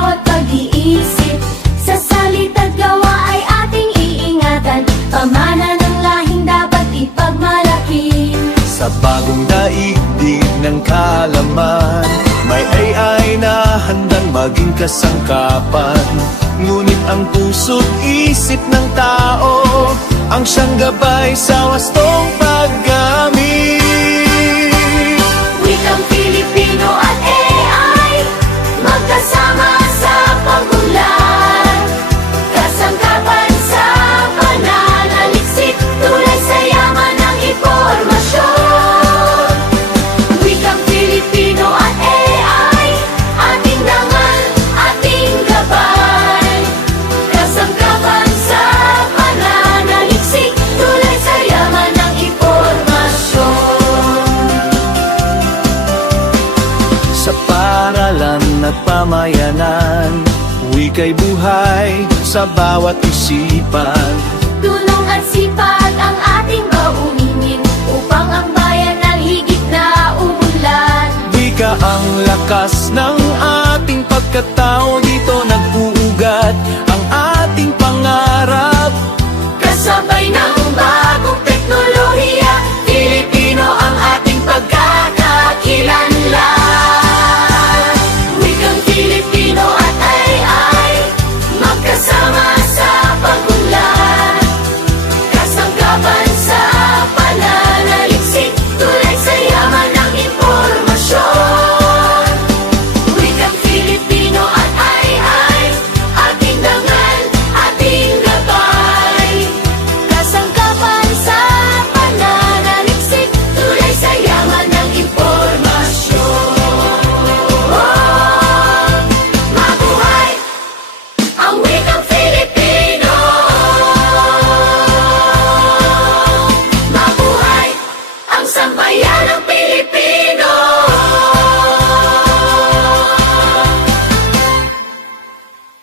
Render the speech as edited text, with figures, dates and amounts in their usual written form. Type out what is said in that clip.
bawat pag-iisip. Sa salita't gawa ay ating iingatan, pamana ng lahing dapat ipagmalaki. Sa bagong daigdig ng kaalaman, may AI na handang maging kasangkapan. Ngunit ang puso't isip ng tao ang siyang gabay sa wastong paggamit. Wikang Pilipino at AI, magkasama sa pag-unlad. Kasangkapan sa pananaliksik, tulay sa yaman ng impormasyon. Wikang Pilipino at AI, ating dangal, ating gabay. Kasangkapan sa pananaliksik, tulay sa yaman ng impormasyon. Sa paralan at pamayanan, wika'y buhay sa bawat isipan. Tulong at sipag ang ating baunin upang ang bayan ng higit na umunlad. Wika ang lakas ng ating pagkatao.